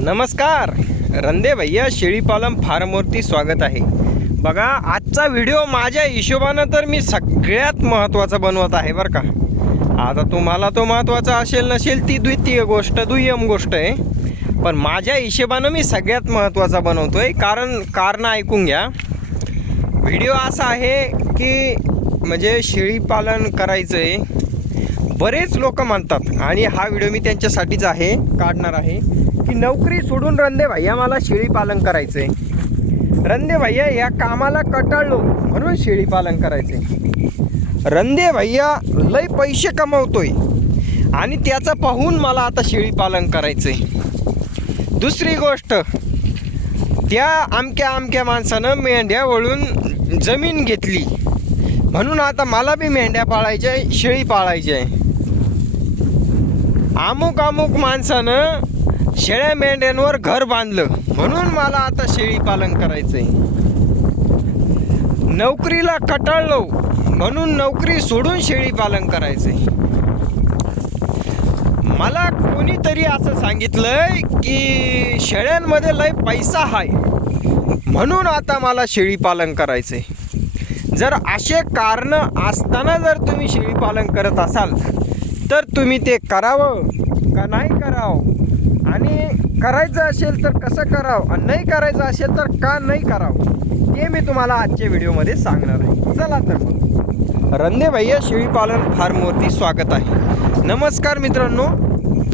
नमस्कार रंदे भैया शेळीपालन फार्मवरती स्वागत आहे। बघा आजचा व्हिडिओ माझ्या हिशोबानं तर मी सगळ्यात महत्त्वाचा बनवत आहे बरं का। आता तुम्हाला तो महत्त्वाचा असेल नसेल ती दुय्यम गोष्ट आहे, पण माझ्या हिशोबानं मी सगळ्यात महत्त्वाचा बनवतोय। कारण ऐकून घ्या। व्हिडिओ असा आहे की म्हणजे शेळीपालन करायचं आहे, बरेच लोक म्हणतात आणि हा व्हिडिओ मी त्यांच्यासाठीच काढणार आहे की नोकरी सोडून रंदे भैया मला शेळीपालन करायचं आहे। रंदे भैया या कामाला कटाळलो म्हणून शेळीपालन करायचं आहे। रंदे भैया लय पैसे कमवतोय आणि त्याचं पाहून मला आता शेळीपालन करायचं आहे। दुसरी गोष्ट, त्या अमक्या माणसानं मेंढ्या वळून जमीन घेतली म्हणून आता मला बी मेंढ्या पाळायच्या आहे, शेळी पाळायची आहे। अमुक माणसानं शेळ्या मेंढ्यांवर घर बांधलं म्हणून मला आता शेळी पालन करायचंय। नोकरीला कटाळलो म्हणून नोकरी सोडून शेळी पालन करायचंय। मला कोणीतरी असं सांगितलंय की शेळ्यांमध्ये लय पैसा आहे म्हणून आता मला शेळी पालन करायचंय। जर असे कारण असताना जर तुम्ही शेळी पालन करत असाल तर तुम्ही ते करावं का नाही करावं, आणि करायचं असेल तर कसं करावं आणि नाही करायचं असेल तर का नाही करावं ते मी तुम्हाला आजच्या व्हिडिओमध्ये सांगणार आहे। चला तर मग रंदे भैया शेळीपालन फार्मवरती स्वागत आहे। नमस्कार मित्रांनो,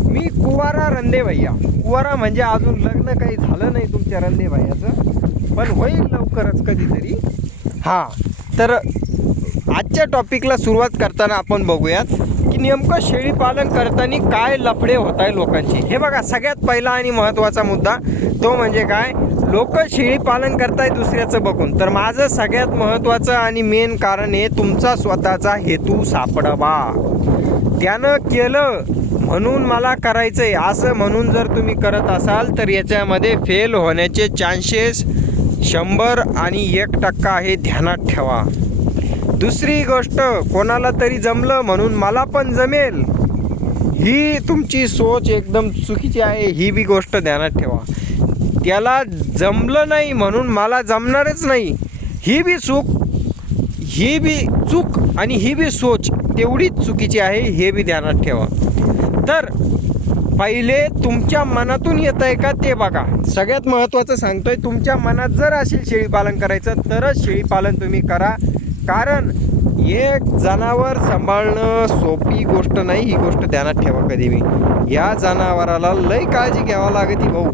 मी कुवारा रंदे भैया। कुवारा म्हणजे अजून लग्न काही झालं नाही तुमच्या रंदे भैयाचं, पण होईल लवकरच कधीतरी। तर आजच्या टॉपिकला सुरुवात करताना आपण बघूयात की नेमकं शेळीपालन करताना काय लफडे होत आहे लोकांची। हे बघा, सगळ्यात पहिला आणि महत्त्वाचा मुद्दा तो म्हणजे काय, लोक शेळीपालन करताय दुसऱ्याचं बघून। तर माझं सगळ्यात महत्त्वाचं आणि मेन कारण आहे तुमचा स्वतःचा हेतू सापडावा। त्यानं केलं म्हणून मला करायचं आहे असं म्हणून जर तुम्ही करत असाल तर याच्यामध्ये फेल होण्याचे चान्सेस 100 आणि 1% आहे, ध्यानात ठेवा। दुसरी गोष्ट, कोणाला तरी जमलं म्हणून मला पण जमेल ही तुमची सोच एकदम चुकीची आहे, ही बी गोष्ट ध्यानात ठेवा। त्याला जमलं नाही म्हणून मला जमणारच नाही ही बी चूक आणि ही बी सोच तेवढीच चुकीची आहे, हे बी ध्यानात ठेवा। तर पहिले तुमच्या मनातून येत आहे का ते बघा। सगळ्यात महत्त्वाचं सांगतोय, तुमच्या मनात जर असेल शेळीपालन करायचं तरच शेळीपालन तुम्ही करा। कारण एक जनावर सांभाळणं सोपी गोष्ट नाही, ही गोष्ट ध्यानात ठेवा कधी बी। या जनावराला लय काळजी घ्यावी लागते भाऊ।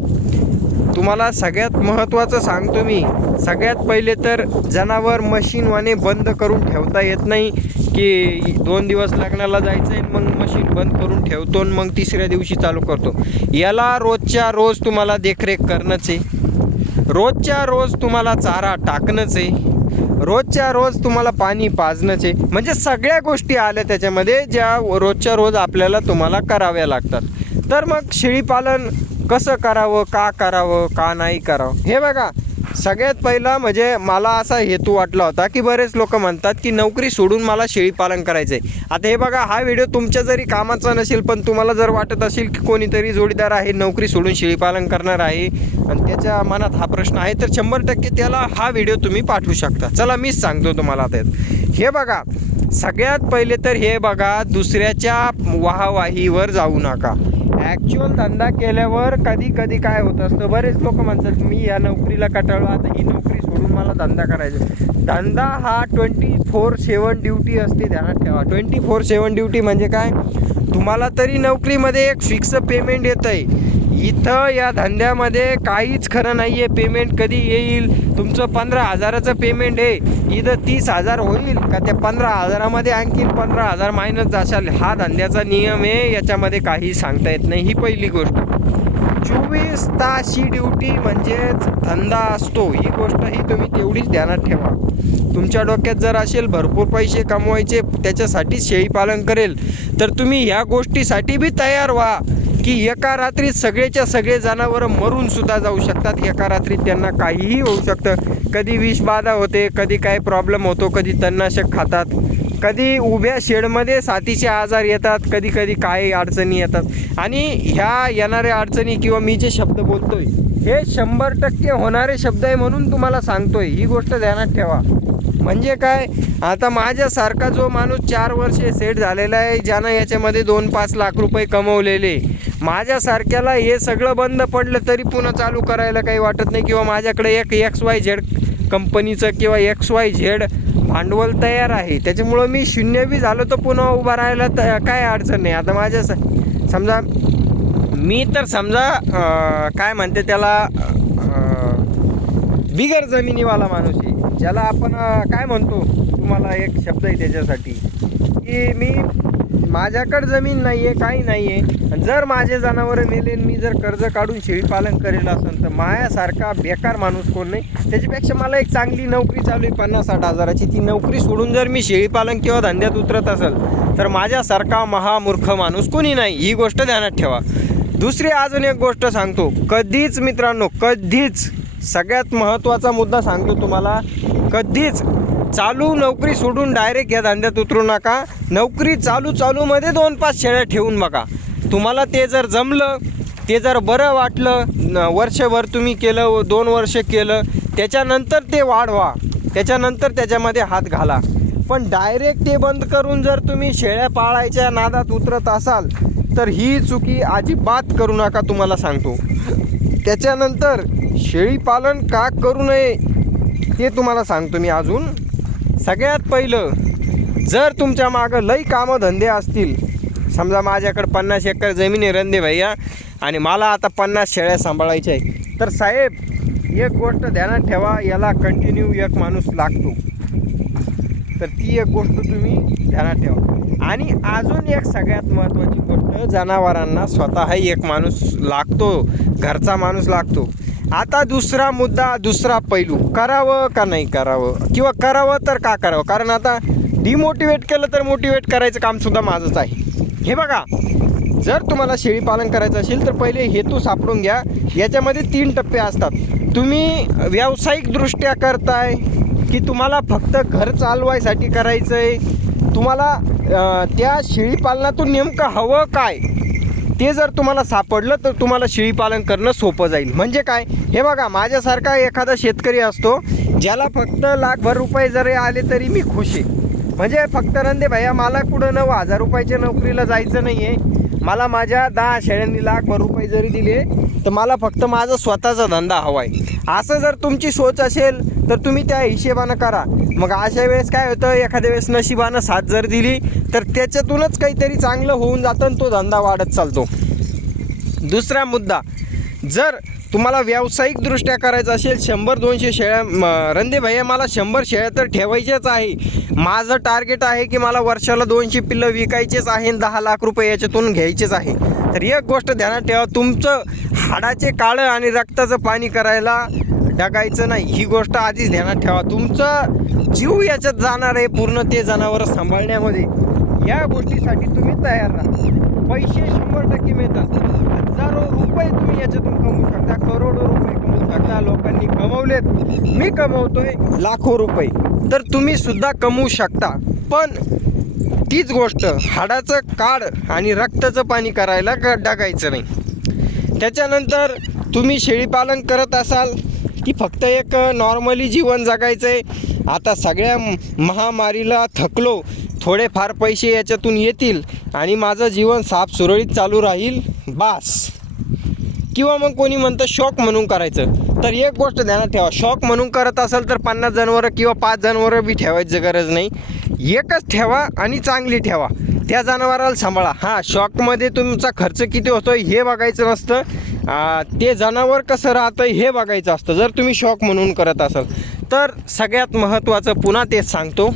तुम्हाला सगळ्यात महत्त्वाचं सांगतो मी, सगळ्यात पहिले तर जनावर मशीनवाने बंद करून ठेवता येत नाही की 2 दिवस लग्नाला जायचं आहे मग मशीन बंद करून ठेवतो आणि मग तिसऱ्या दिवशी चालू करतो। याला रोजच्या रोज तुम्हाला देखरेख करणंच आहे, रोजच्या रोज तुम्हाला चारा टाकणंच आहे, रोजच्या रोज तुम्हाला पाणी पाजणंच आहे। म्हणजे सगळ्या गोष्टी आल्या त्याच्यामध्ये ज्या रोजच्या रोज आपल्याला तुम्हाला कराव्या लागतात। तर मग शेळीपालन कसं करावं, का नाही करावं, हे बघा। सगळ्यात पहिला म्हणजे मला असा हेतू वाटला होता की बरेच लोक म्हणतात की नोकरी सोडून मला शेळीपालन करायचं आहे। आता हे बघा, हा व्हिडिओ तुमच्या जरी कामाचा नसेल पण तुम्हाला जर वाटत असेल की कोणीतरी जोडीदार आहे नोकरी सोडून शेळीपालन करणार आहे आणि त्याच्या मनात हा प्रश्न आहे तर 100% त्याला हा व्हिडिओ तुम्ही पाठवू शकता। चला मीच सांगतो तुम्हाला आता। हे बघा, सगळ्यात पहिले तर हे बघा, दुसऱ्याच्या वाहवाहीवर जाऊ नका। ॲक्च्युअल धंदा केल्यावर कधी काय होत असतं, बरेच लोक म्हणतात मी या नोकरीला कटाळलो आता ही नोकरी सोडून मला धंदा करायचा। धंदा हा 24/7 ड्युटी असते, ध्यानात ठेवा। 24/7 ड्युटी म्हणजे काय, तुम्हाला तरी नोकरीमध्ये एक फिक्स पेमेंट येतं आहे, इथं या धंद्यामध्ये काहीच खरं नाही आहे। पेमेंट कधी येईल, तुमचं 15,000चं पेमेंट आहे, इथं 30,000 होईल का त्या 15,000मध्ये आणखीन 15,000 मायनस जाशाल, हा धंद्याचा नियम आहे, याच्यामध्ये काही सांगता येत नाही। ही पहिली गोष्ट। 24 तास ड्युटी म्हणजेच धंदा असतो, ही गोष्ट ही तुम्ही तेवढीच ध्यानात ठेवा। तुमच्या डोक्यात जर असेल भरपूर पैसे कमवायचे त्याच्यासाठी शेळीपालन करेल तर तुम्ही ह्या गोष्टीसाठी बी तयार व्हा की एका रात्रीत सगळेच्या सगळे जनावरं मरून सुद्धा जाऊ शकतात, एका रात्रीत त्यांना काहीही होऊ शकतं। कधी विषबाधा होते, कधी काय प्रॉब्लेम होतो, कधी तणनाशक खातात, कधी उभ्या शेडमध्ये साथीचे आजार येतात, कधी कधी काही अडचणी येतात आणि ह्या येणाऱ्या अडचणी किंवा मी जे शब्द बोलतोय हे 100% होणारे शब्द आहे म्हणून तुम्हाला सांगतोय, ही गोष्ट ध्यानात ठेवा. म्हणजे काय, आता माझ्यासारखा जो माणूस 4 वर्षे सेट झालेला आहे, ज्यानं याच्यामध्ये 2-5 लाख रुपये कमवलेले, माझ्यासारख्याला हे सगळं बंद पडलं तरी पुन्हा चालू करायला काही वाटत नाही, किंवा माझ्याकडे एक XYZ कंपनीचं किंवा XYZ भांडवल तयार आहे, त्याच्यामुळं मी शून्य बी झालो तर पुन्हा उभा राहायला काय अडचण नाही. आता माझ्या समजा मी तर समजा काय म्हणते त्याला बिगर जमिनीवाला माणूस आहे, ज्याला आपण काय म्हणतो, तुम्हाला एक शब्द आहे त्याच्यासाठी, की माझ्याकडे जमीन नाही आहे, काही नाही आहे. जर माझे जनावरं मेले, मी जर कर्ज काढून शेळीपालन करेल असेल तर माझ्यासारखा बेकार माणूस कोण नाही. त्याच्यापेक्षा मला एक चांगली नोकरी चालू आहे 50-60 हजाराची, ती नोकरी सोडून जर मी शेळीपालन किंवा धंद्यात उतरत असेल तर माझ्यासारखा महामूर्ख माणूस कोणी नाही, ही गोष्ट ध्यानात ठेवा. दुसरी अजून एक गोष्ट सांगतो, कधीच मित्रांनो, कधीच, सगळ्यात महत्त्वाचा मुद्दा सांगतो तुम्हाला, कधीच चालू नोकरी सोडून डायरेक्ट या धंद्यात उतरू नका. नोकरी चालूमध्ये 2-5 शेळ्या ठेवून बघा. तुम्हाला ते जर जमलं, ते जर बरं वाटलं, वर्षभर तुम्ही केलं, 2 वर्ष केलं, त्याच्यानंतर ते वाढवा, त्याच्यानंतर त्याच्यामध्ये हात घाला. पण डायरेक्ट ते बंद करून जर तुम्ही शेळ्या पाळायच्या नादात उतरत असाल तर ही चुकी अजिबात करू नका, तुम्हाला सांगतो. त्याच्यानंतर शेळीपालन का करू नये ते तुम्हाला सांगतो मी. अजून सगळ्यात पहिलं, जर तुमच्या मागं लई कामं धंदे असतील, समजा माझ्याकडे 50 एकर जमीन आहे रंदे भैया आणि मला आता 50 शेळ्या सांभाळायच्या आहे, तर साहेब एक गोष्ट ध्यानात ठेवा, याला कंटिन्यू एक माणूस लागतो. तर ती एक गोष्ट तुम्ही ध्यानात ठेवा. आणि अजून एक सगळ्यात महत्त्वाची गोष्ट, जनावरांना स्वतः एक माणूस लागतो, घरचा माणूस लागतो. आता दुसरा मुद्दा, दुसरा पैलू, करावं का नाही करावं, किंवा करावं तर का करावं. कारण आता डिमोटिवेट केलं तर मोटिवेट करायचं कामसुद्धा माझंच आहे. हे बघा, जर तुम्हाला शेळीपालन करायचं असेल तर पहिले हेतू सापडून घ्या. याच्यामध्ये 3 टप्पे असतात. तुम्ही व्यावसायिकदृष्ट्या करताय की तुम्हाला फक्त घर चालवायसाठी करायचं आहे, तुम्हाला त्या शेळीपालनातून नेमकं हवं काय ते जर तुम्हाला सापडलं तर तुम्हाला शेळीपालन करणं सोपं जाईल. म्हणजे काय, हे बघा, माझ्यासारखा एखादा शेतकरी असतो ज्याला फक्त लाखभर रुपये जरी आले तरी मी खुश आहे. म्हणजे फक्त रंदे भैया मला कुठं 9,000 रुपयाच्या नोकरीला जायचं नाही आहे, मला माझ्या 10 शेळ्यांनी लाखभर रुपये जरी दिले तर मला फक्त माझा स्वतःचा धंदा हवा आहे. असं जर तुमची सोच असेल तर तुम्ही त्या हिशेबानं करा. मग अशा वेळेस काय होतं, एखाद्या वेळेस नशिबानं साथ जर दिली तर त्याच्यातूनच काहीतरी चांगलं होऊन जातं आणि तो धंदा वाढत चालतो. दुसरा मुद्दा, जर तुम्हाला व्यावसायिकदृष्ट्या करायचं असेल, 100-200 शेळ्या, रंदे भैया मला 100 शेळ्या तर ठेवायच्याच आहे, माझं टार्गेट आहे की मला वर्षाला 200 पिल्लं विकायचेच आहे, 10 लाख रुपये याच्यातून घ्यायचेच आहे. तर एक गोष्ट ध्यानात ठेवा, तुमचं हाडाचे काळं आणि रक्ताचं पाणी करायला डगायचं नाही, ही गोष्ट आधीच ध्यानात ठेवा. तुमचं जीव याच्यात जाणार आहे पूर्ण ते जनावरं सांभाळण्यामध्ये. या गोष्टीसाठी तुम्ही तयार राहा. पैसे 100% मिळतात, हजारो रुपये तुम्ही याच्यातून कमवू शकता, करोडो रुपये कमवू शकता. लोकांनी कमवलेत, मी कमवतोय लाखो रुपये, तर तुम्ही सुद्धा कमवू शकता. पण तीच गोष्ट, हाडाचं काढ आणि रक्ताचं पाणी करायला डगायचं नाही. त्याच्यानंतर तुम्ही शेळीपालन करत असाल की फक्त एक नॉर्मली जीवन जगायचं आहे, आता सगळ्या महामारीला थकलो, थोडेफार पैसे याच्यातून येतील आणि माझं जीवन साफ सुरळीत चालू राहील बास. किंवा मग कोणी म्हणतं शौक म्हणून करायचं, तर एक गोष्ट ध्यानात ठेवा, शौक म्हणून करत असाल तर 50 जनावरं किंवा 5 जनावरं बी ठेवायची गरज नाही, एकच ठेवा आणि चांगली ठेवा, त्या जनावराला सांभाळा. हां, शौकमध्ये तुमचा खर्च किती होतो हे बघायचं नसतं, ते जनावर कसं राहतं हे बघायचं असतं. जर तुम्ही शौक म्हणून करत असाल तर सगळ्यात महत्त्वाचं पुन्हा तेच सांगतो,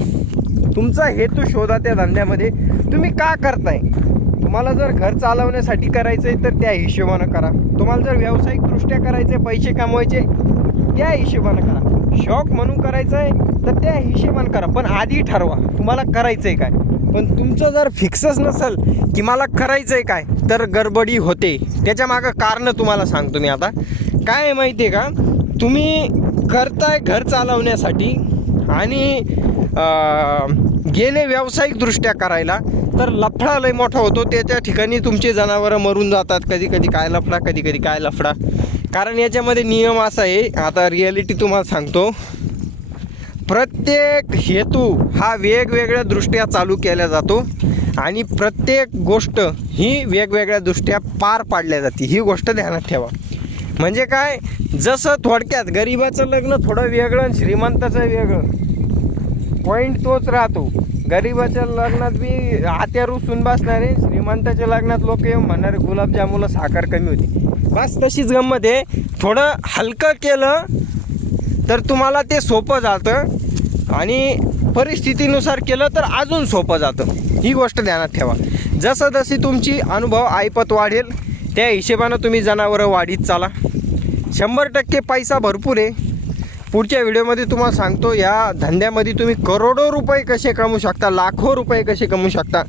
तुमचा हेतू शोधा त्या धंद्यामध्ये. तुम्ही का करताय? तुम्हाला जर घर चालवण्यासाठी करायचं आहे तर त्या हिशोबानं करा. तुम्हाला जर व्यावसायिकदृष्ट्या करायचे, पैसे कमवायचे, त्या हिशोबानं करा. शौक म्हणून करायचं आहे तर त्या हिशोबानं करा, पण आधी ठरवा तुम्हाला करायचं आहे काय. पण तुमचं जर फिक्सच नसेल की मला करायचं आहे काय, तर गडबडी होते. त्याच्यामागं कारणं तुम्हाला सांगतो मी. आता काय आहे माहिती आहे का, तुम्ही करताय घर चालवण्यासाठी आणि गेले व्यावसायिकदृष्ट्या करायला तर लफडा लय मोठा होतो. त्याच्या ठिकाणी तुमचे जनावरं मरून जातात. कधी कधी काय लफडा, कधी कधी काय लफडा. कारण याच्यामध्ये नियम असा आहे, आता रिॲलिटी तुम्हाला सांगतो, प्रत्येक हेतू हा वेगवेगळ्या दृष्ट्या चालू केला जातो आणि प्रत्येक गोष्ट ही वेगवेगळ्या दृष्ट्या पार पाडल्या जाते. ही गोष्ट ध्यानात ठेवा. म्हणजे काय, जसं थोडक्यात गरिबाचं लग्न थोडं वेगळं आणि श्रीमंताचं वेगळं, पॉईंट तोच राहतो. गरिबाच्या लग्नात बी आत्या रुसून बसणारे, श्रीमंताच्या लग्नात लोक येऊन म्हणणारे गुलाबजामुला साखर कमी होती. बस तशीच गंमत आहे. थोडं हलकं केलं तर तुम्हाला ते सोपं जातं आणि परिस्थितीनुसार केलं तर अजून सोपं जातं. ही गोष्ट ध्यानात ठेवा. जसं जशी तुमची अनुभव ऐपत वाढेल त्या हिशेबानं तुम्ही जनावरं वाढीत चाला. 100% पैसा भरपूर आहे. पुढच्या व्हिडिओमध्ये तुम्हाला सांगतो या धंद्यामध्ये तुम्ही करोडो रुपये कसे कमवू शकता, लाखो रुपये कसे कमवू शकता,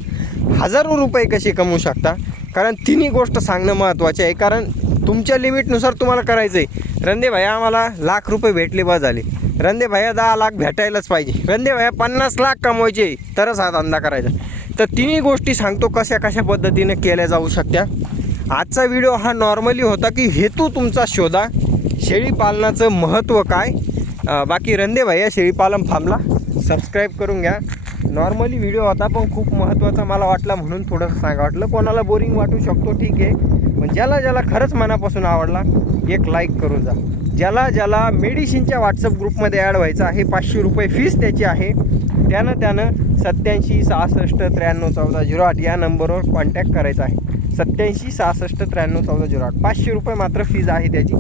हजारो रुपये कसे कमवू शकता. कारण तिन्ही गोष्ट सांगणं महत्त्वाचे आहे. कारण तुमच्या लिमिटनुसार तुम्हाला करायचं आहे. रंदे भाई आम्हाला लाख रुपये भेटले बा झाले, रंदे भाई 10 लाख भेटायलाच पाहिजे, रंदे भाई 50 लाख कमवायचे तरच हा धंदा करायचा. तर तिन्ही गोष्टी सांगतो कशा कशा पद्धतीने केल्या जाऊ शकत्या. आजचा व्हिडिओ हा नॉर्मली होता की हेतू तुमचा शोधा, शेळीपालनाचं महत्त्व काय. बाकी रंदे भाई या शेळीपालन फार्मला सबस्क्राईब करून घ्या. नॉर्मली व्हिडिओ होता पण खूप महत्त्वाचा मला वाटला म्हणून थोडंसं सांगा वाटलं. कोणाला बोरिंग वाटू शकतो ठीक आहे, पण ज्याला ज्याला खरंच मनापासून आवडला एक लाईक करून जा. ज्याला ज्याला मेडिसिनच्या व्हॉट्सअप ग्रुपमध्ये ॲड व्हायचं आहे, 500 रुपये फीस त्याची आहे, त्यानं 87 66 93 14 08 या नंबरवर कॉन्टॅक्ट करायचा आहे. 87 66 93 14 08. 500 रुपये मात्र फीज आहे त्याची.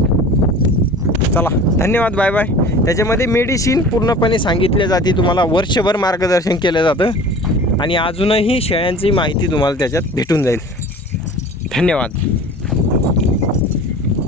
चला धन्यवाद, बाय बाय. त्याच्यामध्ये मेडिसिन पूर्णपणे सांगितले जाते, तुम्हाला वर्षभर मार्गदर्शन केलं जातं आणि अजूनही शेळ्यांची माहिती तुम्हाला त्याच्यात भेटून जाईल. धन्यवाद.